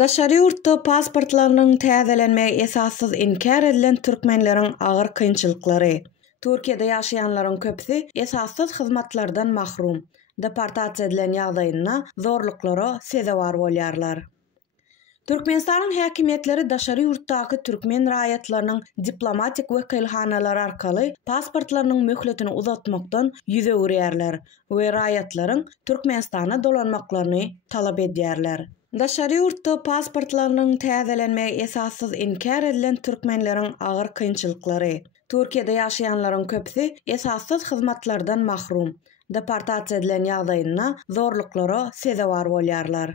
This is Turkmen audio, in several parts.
Daşary ýurtda pasportlarynyň täzelenmegi esassız inkar edilen türkmenleriň agyr kynçylyklary. Türkiýede ýaşaýanlaryň köpsi esassız hyzmatlardan mahrum. Deportasiýa edilen ýagdaýyna zorluklara sezewar bolýarlar. Türkmenistanyň häkimetleri daşary ýurtdaky türkmen raýatlarynyň diplomatik wekilhanalary arkaly pasportlarynyň möhletini uzatmakdan ýüze görýärler we raýatlaryň Türkmenistana dolanmaklaryny talap edýärler. Daşary ýurtda pasportlarynyň täzelenmegi esassız inkar edilen türkmenleriň agyr kynçylyklary. Türkiýede ýaşaýanlaryň köpsi esassız hyzmatlardan mahrum. Deportasiýa edilen ýagdaýyna zorluklara sezewar bolýarlar.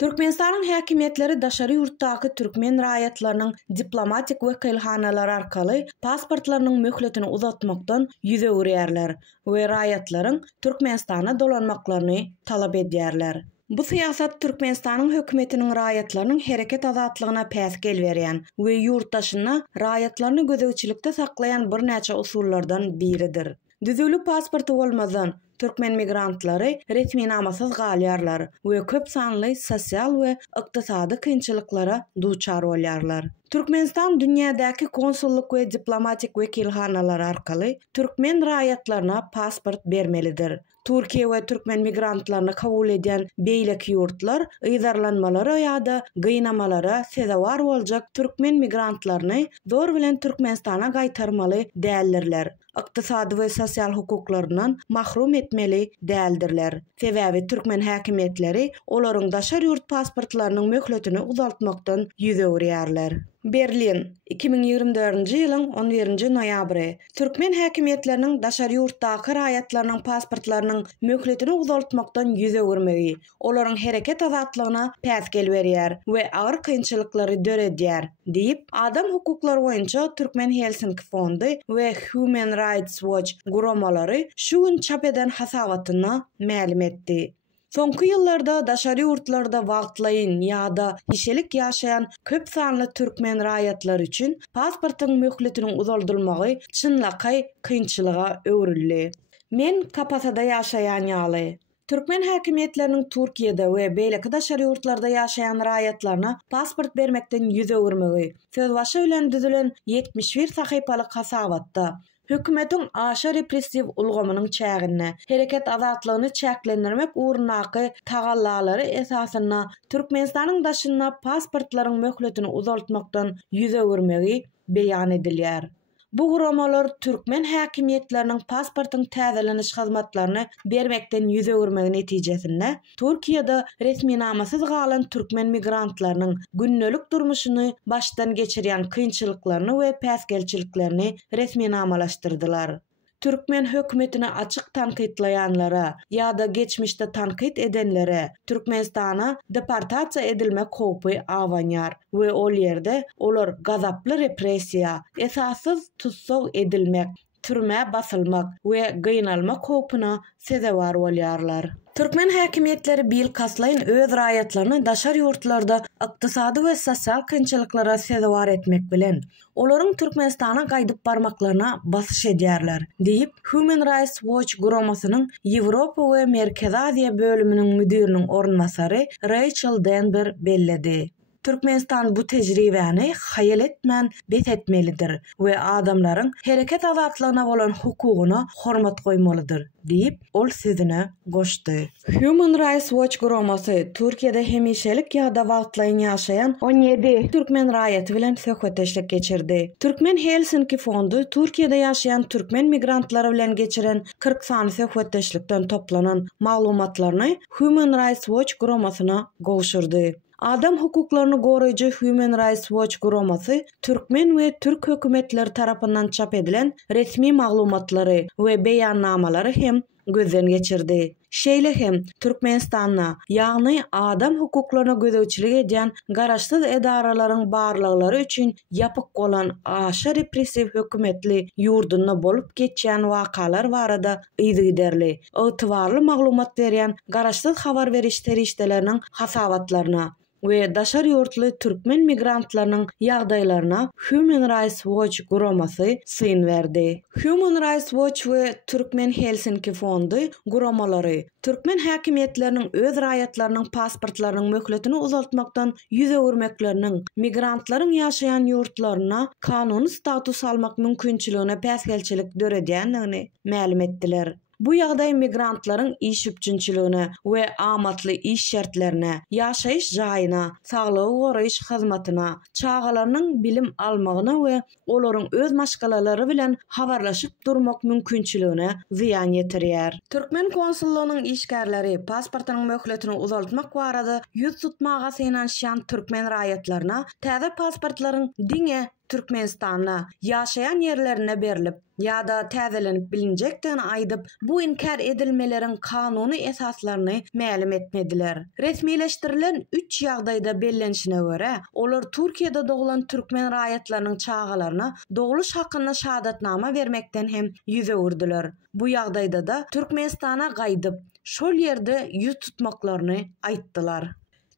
Türkmenistanyň häkimetleri daşary ýurtdaky türkmen raýatlarynyň diplomatik wekilhanalary arkaly pasportlarynyň möhletini uzatmakdan ýüze görýärler we raýatlaryň Türkmenistana dolanmaklaryny talap edýärler. Bu siýasat Türkmenistanyň hökümetiniň raýatlarynyň hereket azatlygyna päsgel berýän we ýurtdaşyna raýatlaryny gözegçilikde saklaýan bir näçe usullardan biridir. Düzüli pasporty bolmadan türkmen migrantlary resminamasyz galýarlar we köp sanly sosial we ykdysady kynçylyklara duçar bolýarlar. Türkmenistan dünýädäki konsulluk we diplomatik wekilhanalary arkaly türkmen raýatlaryna pasport bermelidir. Türkiýe we türkmen migrantlaryny kabul edýän beýleki ýurtlar ýydarlanmalary ýa-da gynamalara sezewar boljak türkmen migrantlaryny zor bilen Türkmenistana gaýtarmaly däldirler. Ykdysady we sosial hukuklaryndan mahrum etmeli däldirler. Sebäbi türkmen häkimetleri olaryň daşary ýurt pasportlarynyň möhletini uzaltmakdan ýüze görýärler. Berlin 2024-nji ýylyň 11-nji noýabry. Türkmen häkimetleriniň daşary ýurtdaky raýatlarynyň pasportlarynyň möhletini uzaltmakdan ýüze görmegi, olaryň hereket azatlygyna päsgel berýär we agyr kynçylyklary döredýär, diýip Adam hukuklary boýunça Türkmen Helsinki fondy we Human Rights Watch guramalary şu gün çap eden hasabatyna ma'lum etdi. Soňky ýyllarda daşary ýurtlarda wagtlaýyn ýa-da işelik ýaşaýan köp sanly türkmen raýatlary üçin pasportyň möhletiniň uzaldylmagy çynlakay kynçylyga öwrüldi. Men Kapasada ýaşaýan ýaly. Türkmen häkimetleriniň Türkiýede we beýleki daşary ýurtlarda ýaşaýan raýatlaryna pasport bermekden ýüze görmegi söz başy bilen düzülen 71 sahypalyk hasabatda hökümetiň aşa repressiw ulgamynyň çägine, hereket azatlygyny çäklendirmek uğrundaky tagallalary esasyna Türkmenistanyň daşyna pasportlaryň möhletini uzaltmakdan ýüze görmegi beýan edilýär. Bu guramalar türkmen häkimetleriniň pasportyň täzeleniş hyzmatlaryny bermekden ýüze görmegi netijesinde Türkiýede resminamasyz galan türkmen migrantlarynyň günnelik durmuşyny başdan geçirýän kynçylyklaryny we päsgelçiliklerini resminamalaşdyrdylar. Türkmen hökümetini açyk tanqidlayanlara ýa-da geçmişde tanqid edenlere Türkmenistana deportasiýa edilmek howpy awanýar we ol ýerde olar gazaply repressiýa, esassız tutsak edilmek, türme basylmak we gynalmak howpyna sezewar bolýarlar. Türkmen häkimetleri bil kaslaýyn öz raýatlaryny daşary ýurtlarda ykdysady we sosial kynçylyklara sezewar etmek bilen olaryň Türkmenistana gaýdyp barmaklaryna basyş edýärler, diýip Human Rights Watch guramasynyň Ýewropa we Merkezi Aziýa bölüminiň müdiriniň ornmasary Rachel Denber belledi. Türkmenistan bu tejribäni hayal etmän bet etmelidir we adamlaryň hereket azatlygyna bolan hukugyna hormat goýmalydyr, diýip ol sözüne goşdy. Human Rights Watch guramasy Türkiýede hemişelik ýa-da wagtlaýyn ýaşaýan 17 türkmen raýaty bilen söhbetleşik geçirdi. Türkmen Helsinki fondy Türkiýede ýaşaýan türkmen migrantlary bilen geçiren 40 sany söhbetleşikden toplanan maglumatlaryny Human Rights Watch guramasyna gowşurdy. Adam hukuklaryny goraýjy Human Rights Watch guramasy türkmen we türk hökümetleri tarapyndan çap edilen resmi maglumatlary we beýannamalary hem gözden geçirdi. Şeýle hem Türkmenistana, ýagny adam hukuklaryna gözegçilik edýän garaşsyz edaralaryň barlyklary üçin ýapyk bolan aşa repressiw hökümetli ýurdunda bolup geçýän wakalar barada ýygyderli, ygtybarly maglumat berýän garaşsyz habar beriş terişdeleriniň hasabatlaryna we daşar ýurtly türkmen migrantlarynyň ýagdaýlaryna Human Rights Watch guramasy syn berdi. Human Rights Watch we Türkmen Helsinki fondy guramalary türkmen häkimetleriniň öz raýatlarynyň pasportlarynyň möhletini uzaltmakdan ýüze görmekleriniň migrantlaryň ýaşaýan ýurtlaryna kanuny status almak mümkinçiligine päsgelçilik döredýändigini ma'lum etdiler. Bu ýagdaý migrantlaryň iş üçinçiligine we amatly iş şertlerine, ýaşaýyş jaýyna, saglygy goraýyş hyzmatyna, çağalarynyň bilim almagyna we olaryň öz maşgalalary bilen habarlaşyp durmak mümkinçiligine ziýan ýetirýär. Türkmen konsullugynyň işgärleri pasportynyň möhletini uzaltmak barada ýüz tutmaga synanşan türkmen raýatlaryna täze pasportlaryň diňe Türkmenistana ýaşaýan ýerlerine berilip ýa-da täzelenip bilinjekdigini aýdyp bu inkar edilmeleriň kanuny esaslaryny ma'lum etmediler. Resmileşdirilen 3 ýagdaýda bellenişine görä, olar Türkiýede doglan türkmen raýatlarynyň çağalaryna dogluş hakynda şahadatnama bermekden hem ýüze urdular. Bu ýagdaýda da Türkmenistana gaýdyp şol ýerde ýüz tutmaklaryny aýtdylar.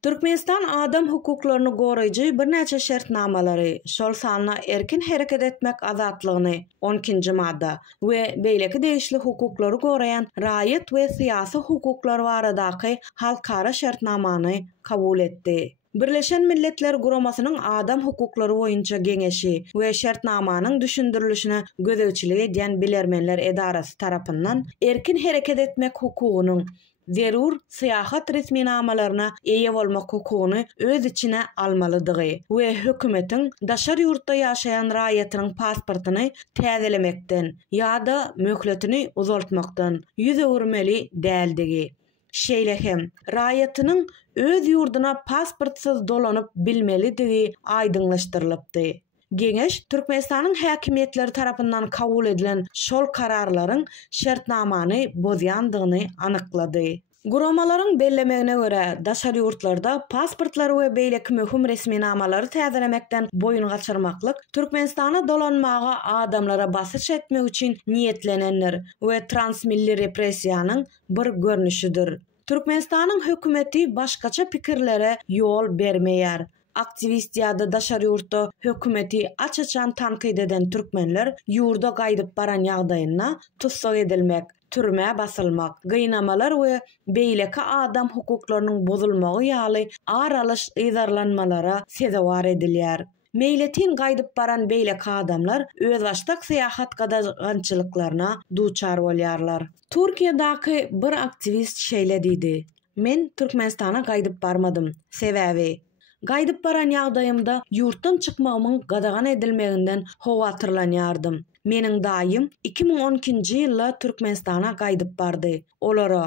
Türkmenistan adam hukuklaryny goraýjy bir näçe şertnamalary, şol sanna erkin hereket etmek azatlygyny 12-nji madda we beýleki degişli hukuklary goraýan raýat we syýasy hukuklary baradaky halkara şertnamany kabul etdi. Birleşen Milletler Guramasynyň adam hukuklary boýunça geňeşi we şertnamanyň düşündirilişine gözegçilik edýän bilermenler edarasy tarapyndan erkin hereket etmek hukugynyň zerur syýahat resminamalaryna eýe bolmak hukugyny öz içine almalydygy we hökümetiň daşar ýurtda ýaşaýan raýatynyň pasportyny täzelemekden ýa-da möhletini uzaltmakdan ýüze urmeli däldigi. Şeýle hem raýatynyň öz ýurduna pasportsyz dolanyp bilmelidigi aýdyňlaşdyrylypdy. Geňeş Türkmenistanyň häkimetleri tarapyndan kabul edilen şol kararlaryň şertnamany bozýandygyny anyklady. Guramalaryň bellemegine görä, daşar ýurtlarda pasportlary we beýleki möhüm resminamalary täzelemekden boyun gaçyrmaklyk Türkmenistana dolanmaga adamlara basyş etmek üçin niýetlenenler we transmilli repressiýanyň bir görnüşidir. Türkmenistanyň hökümeti başgaça pikirlere ýol bermeýär. Aktivist ýa-da daşar ýurtda hökümeti açaçan tankyd eden türkmenler ýurda gaýdyp baran ýagdaýyna tutsak edilmek, türme basylmak, gynamalar we beýleki adam hukuklarynyň bozulmagy ýaly aralyş ýazarlanmalara sezewar edilýär. Meýletin gaýdyp baran beýleki adamlar öz başdak syýahat gadagançylyklaryna duçar bolýarlar. Türkiýedaky bir aktivist şeýle diýdi: "Men Türkmenistana gaýdyp barmadym. Sebäbi gaýdyp baran ýagdaýymda ýurtdan çykmagymyň gadagan edilmeginden howatyrlanýardym. Meniň daýym 2012-nji ýylda Türkmenistana gaýdyp bardy. Olara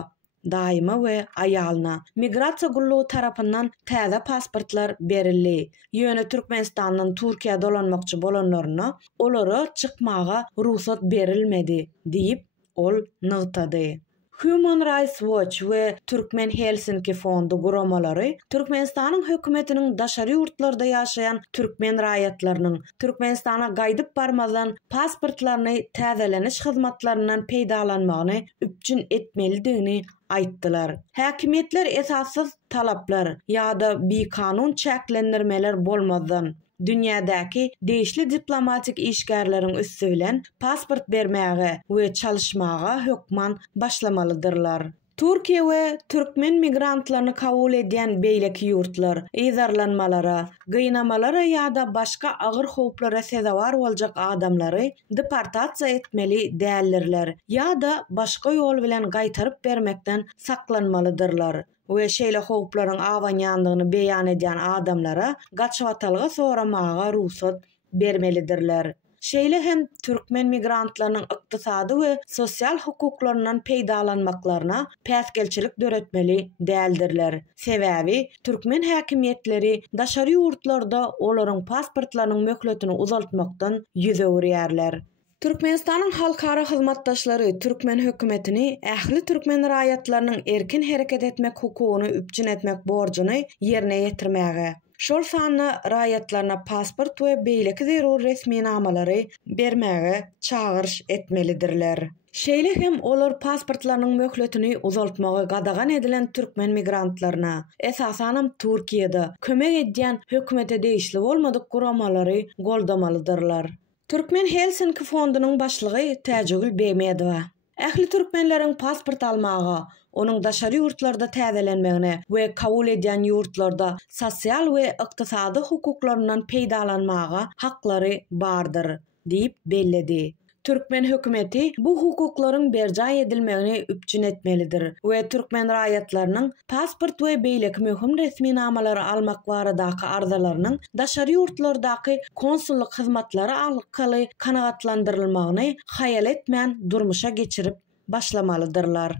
daýyma we aýalyna migrasiýa gullugy tarapyndan täze pasportlar berildi. Ýöne Türkmenistandan Türkiýe dolanmakçy bolanlaryna olara çykmaga ruhsat berilmedi" diýip ol nygtady. Human Rights Watch we Türkmen Helsinki fondy guramalary Türkmenistanyň hökümetiniň daşary ýurtlarda ýaşaýan türkmen raýatlarynyň Türkmenistana gaýdyp barmadan pasportlaryny täzeleniş hyzmatlaryndan peýdalanmagyny üpjün etmelidigini aýtdylar. Häkimetler esassız talaplar ýa-da bikanun çäklendirmeler bolmadan dünýädäki değişli diplomatik işgärleriň üstü bilen pasport bermäge we çalışmaga hökman başlamalydyrlar. Türkiýe we türkmen migrantlaryny kabul edýän beýleki ýurtlar ýazarlanmalara, gynamalara ýa-da başga agyr howplara sezewar boljak adamlary deportasiýa etmeli däldirler ýa-da başga ýol bilen gaýtaryp bermekden saklanmalydyrlar. We şeýle howplaryň awanýandygyny beýan edýän adamlara gaçywatalga soramaga ruhsat bermelidirler. Şeýle hem türkmen migrantlarynyň ykdysady we sosial hukuklarynyň peýdalanmaklaryna päsgelçilik döretmeli däldirler. Sebäbi türkmen häkimetleri daşary ýurtlarda olaryň pasportlarynyň möhletini uzaltmakdan ýüze urýarlar. Türkmenistanyň halkara hyzmatdaşlary türkmen hökümetini ähli türkmen raýatlarynyň erkin hereket etmek hukugyny üpjün etmek borjyny ýerine ýetirmäge, şol sanly raýatlaryna pasport we beýleki zerur resminamalary bermäge çağırış etmelidirler. Şeýle hem olar pasportlarynyň möhletini uzaltmagy gadagan edilen türkmen migrantlaryna, esasanam Türkiýede kömek edýän hökümete değişli bolmadyk guramalary goldamalydyrlar. Türkmen Helsinki fondunyň başlygy Täjegül Beýmedowa ähli türkmenleriň pasport almagy, onuň daşary ýurtlarda täzelenmegine we kabul edýän ýurtlarda sosial we ykdysady hukuklarynyň peýdalanmagy haklary bardyr diýip belledi. Türkmen hökümeti bu hukuklaryň berjay edilmegini üpçün etmelidir we türkmen raýatlarynyň pasport we beýleki möhüm resmi namalary almak baradaky arzalarynyň daşary ýurtlardaky konsullyk hyzmatlary arkaly kanagatlandyrylmagyny haýal etmän durmuşa geçirip başlamalydyrlar.